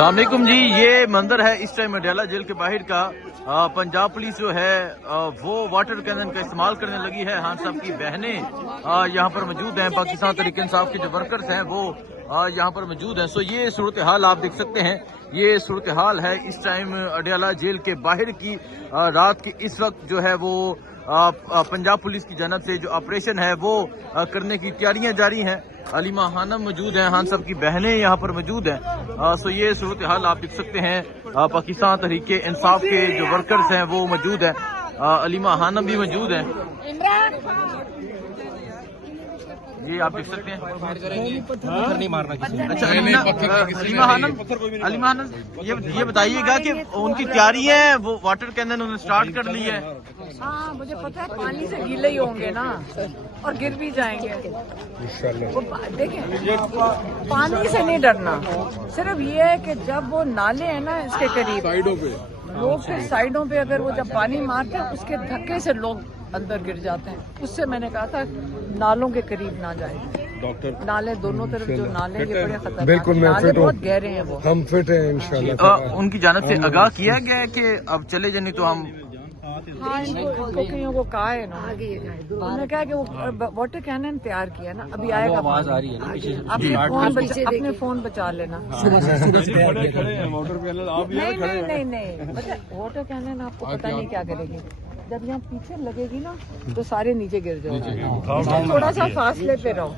السلام علیکم جی، یہ منظر ہے اس ٹائم اڈیالہ جیل کے باہر کا۔ پنجاب پولیس جو ہے وہ واٹر کینن کا استعمال کرنے لگی ہے۔ خان صاحب کی بہنیں یہاں پر موجود ہیں، پاکستان تحریک انصاف کے جو ورکرز ہیں وہ یہاں پر موجود ہیں۔ سو یہ صورتحال آپ دیکھ سکتے ہیں، یہ صورتحال ہے اس ٹائم اڈیالہ جیل کے باہر کی۔ رات کے اس وقت جو ہے وہ پنجاب پولیس کی جانب سے جو آپریشن ہے وہ کرنے کی تیاریاں جاری ہیں۔ علیمہ خانم موجود ہیں، خان صاحب کی بہنیں یہاں پر موجود ہیں۔ سو یہ صورتحال آپ دیکھ سکتے ہیں، پاکستان تحریک انصاف کے جو ورکرز ہیں وہ موجود ہیں، علیمہ خانم بھی موجود ہیں۔ یہ آپ دیکھ سکتے ہیں۔ اچھا علیمہ خانم یہ بتائیے گا کہ ان کی تیاری ہے، وہ واٹر کینن انہوں نے سٹارٹ کر لی ہے؟ ہاں مجھے پتا ہے، پانی سے گیلے ہی ہوں گے نا اور گر بھی جائیں گے۔ دیکھیں پانی سے نہیں ڈرنا، صرف یہ ہے کہ جب وہ نالے ہیں نا اس کے قریب لوگ پھر سائڈوں پہ اگر وہ جب پانی مارتے ہیں اس کے دھکے سے لوگ اندر گر جاتے ہیں۔ اس سے میں نے کہا تھا نالوں کے قریب نہ جائیں۔ نالے دونوں طرف جو نالے یہ بڑے خطرناک، بالکل نالے بہت گہرے ہیں، وہ ہم فٹ ہیں انشاءاللہ۔ ان کی جانب سے آگاہ کیا گیا ہے کہ اب چلے جائیں تو ہم ہاں ان کو کہا ہے نا، انہوں نے کہا کہ وہ واٹر کینن تیار کیا نا، ابھی آئے گا۔ اپنے فون بچا لینا۔ نہیں واٹر کینن آپ کو پتہ نہیں کیا کرے گی، جب یہاں پیچھے لگے گی نا تو سارے نیچے گر جاؤ گے، تھوڑا سا فاصلے پہ رہو۔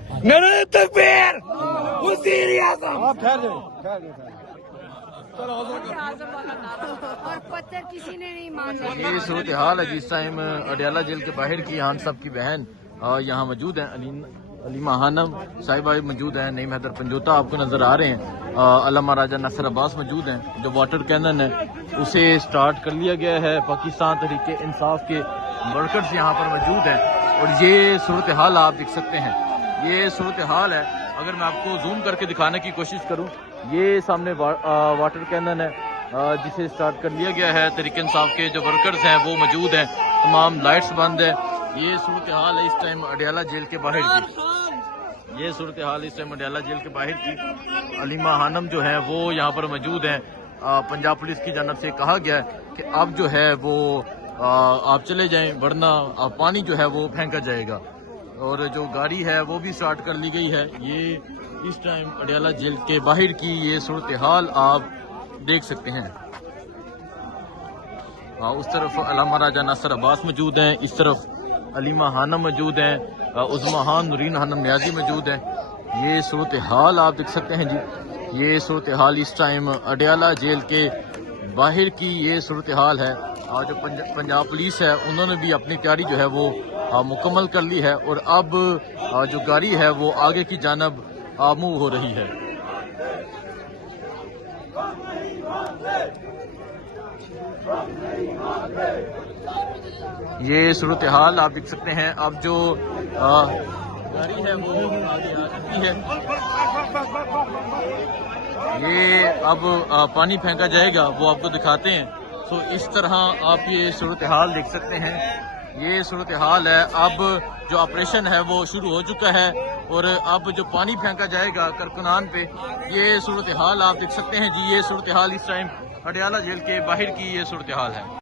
اور پتھر کسی نے نہیں مارنا۔ یہ صورتحال ہے جس ٹائم اڈیالہ جیل کے باہر کی۔ خان صاحب کی بہن یہاں موجود ہیں، علیمہ خانم صاحبہ موجود ہیں، نعیم حیدر پنجوتا آپ کو نظر آ رہے ہیں، علامہ راجہ ناصر عباس موجود ہیں۔ جو واٹر کینن ہے اسے سٹارٹ کر لیا گیا ہے، پاکستان تحریک انصاف کے ورکرز یہاں پر موجود ہیں۔ اور یہ صورتحال آپ دیکھ سکتے ہیں، یہ صورتحال ہے۔ اگر میں آپ کو زوم کر کے دکھانے کی کوشش کروں، یہ سامنے واٹر کینن ہے جسے سٹارٹ کر لیا گیا ہے۔ تحریک انصاف کے جو ورکرز ہیں وہ موجود ہیں، تمام لائٹس بند ہیں۔ یہ صورتحال ہے اس ٹائم اڈیالہ جیل کے باہر کی۔ یہ صورتحال اس ٹائم اڈیالہ جیل کے باہر کی۔ علیمہ خانم جو ہیں وہ یہاں پر موجود ہیں۔ پنجاب پولیس کی جانب سے کہا گیا ہے کہ اب جو ہے وہ آپ چلے جائیں ورنہ پانی جو ہے وہ پھینکا جائے گا، اور جو گاڑی ہے وہ بھی سٹارٹ کر لی گئی ہے۔ یہ اس ٹائم اڈیالہ جیل کے باہر کی یہ صورتحال آپ دیکھ سکتے ہیں۔ اس طرف علامہ راجہ ناصر عباس موجود ہیں، اس طرف علیمہ خانم موجود ہیں، عظمیٰ خان نورین خانم نیازی موجود ہیں۔ یہ صورتحال آپ دیکھ سکتے ہیں جی، یہ صورتحال اس ٹائم اڈیالہ جیل کے باہر کی یہ صورتحال ہے۔ جو پنجاب پولیس ہے انہوں نے بھی اپنی تیاری جو ہے وہ مکمل کر لی ہے، اور اب جو گاڑی ہے وہ آگے کی جانب موو ہو رہی ہے۔ یہ صورتحال آپ دیکھ سکتے ہیں، اب جو گاڑی ہے وہ آگے آ چکی ہے۔ یہ اب پانی پھینکا جائے گا، وہ آپ کو دکھاتے ہیں۔ تو اس طرح آپ یہ صورتحال دیکھ سکتے ہیں، یہ صورتحال ہے۔ اب جو آپریشن ہے وہ شروع ہو چکا ہے، اور اب جو پانی پھینکا جائے گا کارکنان پہ، یہ صورتحال آپ دیکھ سکتے ہیں جی۔ یہ صورتحال اس ٹائم اڈیالہ جیل کے باہر کی یہ صورتحال ہے۔